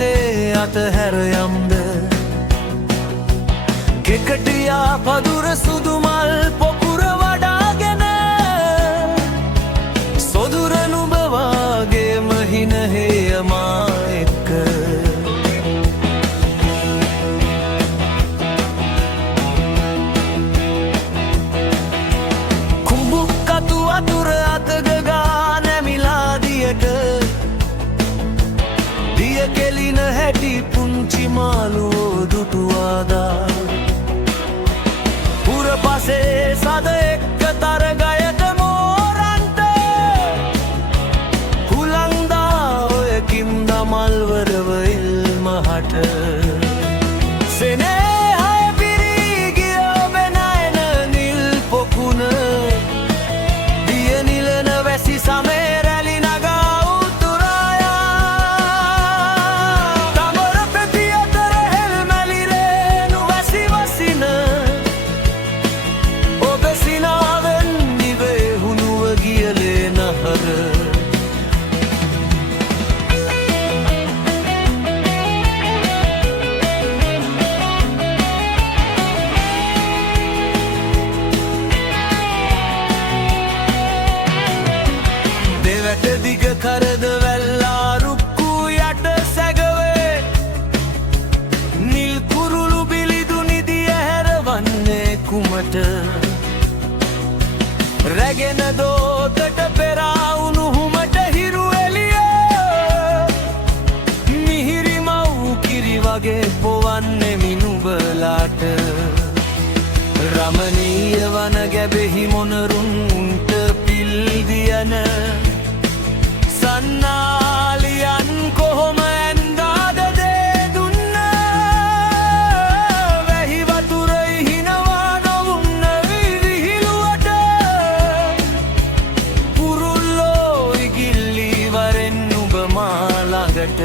කෙසේ අතහැර යම්ද කෙකටියා පදුර සුදු මල් පොකුර වඩාගෙන සොදුර නුඹ වාගේම හින හේයමා එක්ක කුඹුක් කතු අතුර අතගගා නැමිලා දියට දිය කෙලින හැටි පුංචි මාළුවෝ දුටුවාදා පුරපසේ සද එක්ක තරගයට මෝරන්ට හුලංදා ඔය කිම්ද මල්වරව ඉල්මහට සෙනේහය පිරී ගිය ඔබෙනයන නිල් පොකුණ දිය නිලන වැසි සමේ රැලි නගා උතුරායා තමර පෙති අතර හෙල් මැලිරේනු වැසි වසින ඔබ සිනාවෙන් නිවේ හුණුව ගියලේ නහර දෙවැට දිග කරද වැල්ලා රුක්කු යට සැගවේ නිල් කුරුළු බිලිදු නිදිය හැරවන්නේ කුමට රැගෙන දෝතට පෙරාවුණු හුමට හිරු එලිය මිහිරි මව් කිරි වගේ පොවන්නේ මිනුබලාට රමණීය වන ගැබෙහි මොනරුන් උන්ට පිල්දියන සන්නාලියන් කොහොම ඇන්දාද දේ දුන්න වැහි වතුරයි හිනවා නොවුන්න විහිළුවට පුරුල්ලෝ ඉගිල්ලි වරෙන් නුඹ මා ළඟට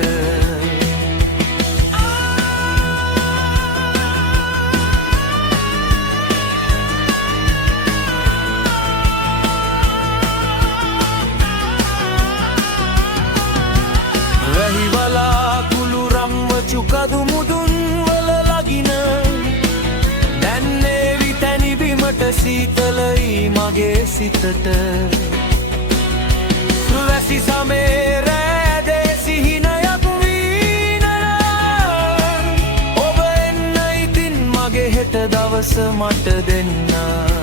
වැහිවලා කුළුරම්ව චුකදු මුදුන් වල ලගින දැන්නේ විතැනි බිමට සීතලයි මගේ සිතට වැසි සමේ රෑදේ සිහිනයක් වීනන ඔබ එන්න ඉතින් මගේ හෙට දවස මට දෙන්න